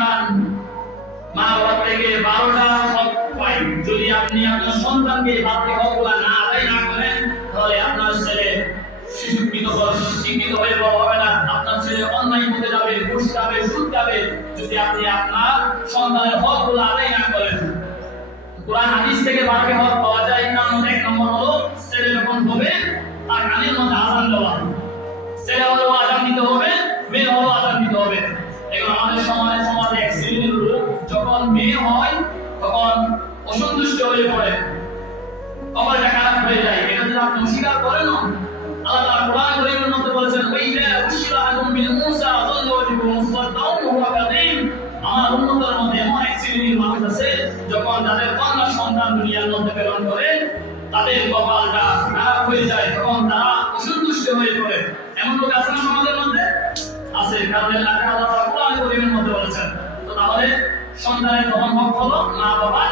সন্তান মা বাবা থেকে 12টা হক পায়, যদি আপনি আপনার সন্তানকে বাড়তি হকগুলো না আদায় না করেন, তাহলে আপনার ছেলে শিক্ষিত হয়ে বড় হবে না। আপনার ছেলে অন্যায় পথে যাবে, ঘুষ খাবে, সুদ খাবে, যদি আপনি আপনার সন্তানের হকগুলো আদায় না করেন। কোরআন হাদিস থেকে 12টি হক পাওয়া যায়। এক নম্বর হলো ছেলে যখন হবে তার কানের মধ্যে আযান দেওয়া। ছেলে হলো আযান দিতে হবে, মেয়ে হলো আযান দিতে হবে। এগুলো আমাদের সমাজে এক শ্রেণীর লোক যখন মেয়ে হয় তখন অসন্তুষ্ট হয়ে পড়ে, কপালটা খারাপ হয়ে যায়। এটা যদি আপনি অস্বীকার করেন, আল্লাহ তাআলা কোরআন কারীমের মধ্যে বলেছেন, ওয়াইদা উশিরা আদম বিল মুসা যাল্লা ওয়াজহু মুসওয়াদ্দান ওয়া হুয়া কাযীম। আমার উম্মতের মধ্যে এমন এক শ্রেণীর মানুষ আছে, যখন তাদের কন্যা সন্তান দুনিয়ার মধ্যে প্রেরণ করে তাদের কপালটা খারাপ হয়ে যায়, তখন তারা অসন্তুষ্ট হয়ে পড়ে। এমন লোক আছে না সমাজের মধ্যে? আছে, কারণ আল্লাহ তাআলা কোরআন কারীমের মধ্যে বলেছেন। তো তাহলে সন্তানের প্রথম হক হলো মা বাবার